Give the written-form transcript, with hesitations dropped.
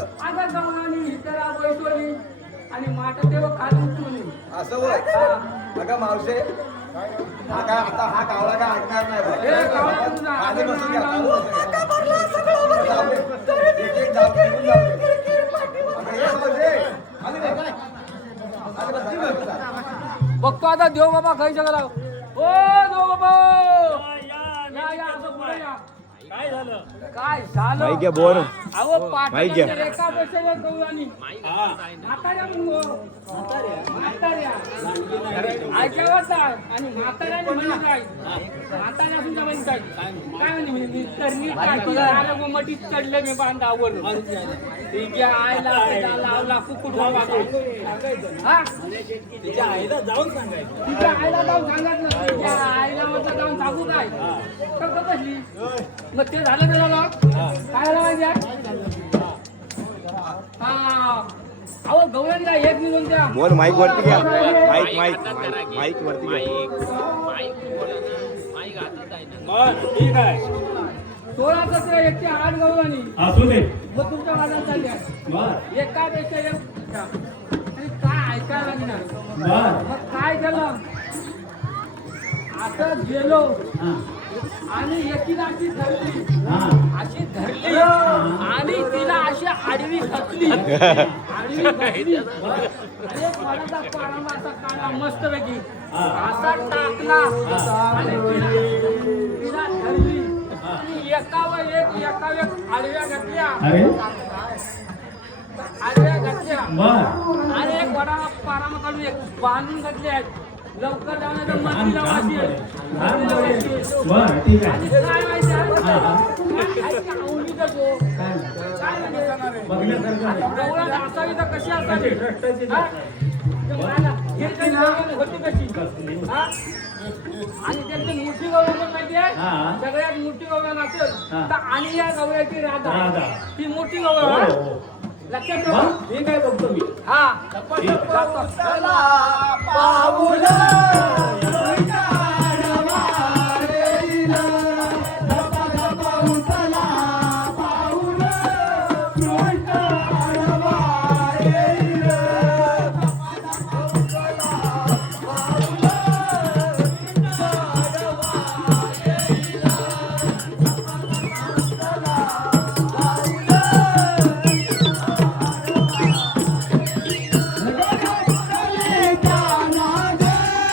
झालं आता जाऊन आणि इतरा बैठवली आणि माट तेव्हा खाली उठवली. असं होय बघा मावशे हा काय आता हा गावला काय ऐकणार नाही बघ. हे गावाला तुझा खाली बसून घ्या, खाली आदर बसून घ्या. का भरला सगळं भरला जाऊ दे. तरी एक एक जाऊ दे, निघून जाऊ दे. किरकिर पाठी अगं हे मावशे, खाली बस. खाली बस, खाली बस. बघतो आता देव बाबा खायच्या गेला. ओ देव बाबा या या असं पुढे या. काय झालं? काय झालं माईक घ्या, बोल. अहो माईक घ्या. पाठाच्या एका पैशावर गवळणी हा. म्हाताऱ्या म्हणून म्हाताऱ्या ऐकावं काय आणि म्हाताऱ्याने म्हणून काय म्हाताऱ्या सुद्धा म्हणजे काय काय म्हणे मी करणी काठी आलं व मटीत चढलं मी बांधावर तिच्या आईला लावला कुकुट हा तिच्या आईला जाऊन सांगायचं. तिच्या आईला जाऊन सांगत ना तिच्या आईला म्हटलं जाऊन सांगू काय तर बसली मग ते झालं ते झालं काय झालं माहिती आहे? हा अहो गवळणला एक निघून द्या बोल माईक वरती घ्या. माईक माईक माईक वरती घ्या. बर ठीक आहे. 16 17 एकशे 8 गवळणी असू दे. मग तुमच्या बाजार चालल्या बर एकापेक्षा एक आणि काय ऐकायला लागणार बर मग काय केलं आता गेलो आणि एकीला अशी धरली अशी धरली आणि तिला अशी आडवी घातली आडवी घातली अरे कोणाचा पारामा असा काढला मस्त पैकी असा टाकला आणि तिला धरली आणि एकावर एक आडव्या घातल्या अरे आडव्या घातल्या बर आणि एक वडा पारामा काढून एक बांधून घातले आहेत लवकर जाण्याचं मंत्री लावायची बर ठीक आणि आहे. काय माहिती आहे आवडीचा जो काय म्हणजे बघण्यासारखं गवळण असावी तर कशी असावी हा? तर मला हे काही गवळण होती कशी हा? आणि त्यांची मोठी गवळण माहिती आहे हा. सगळ्यात मोठी गवळण असेल हा. तर आणि या गवळ्याची राधा राधा. ती मोठी गवळण हा? हो, हो. लक्षात ठेवा बर, ठीक आहे बघतो मी. हा पाऊला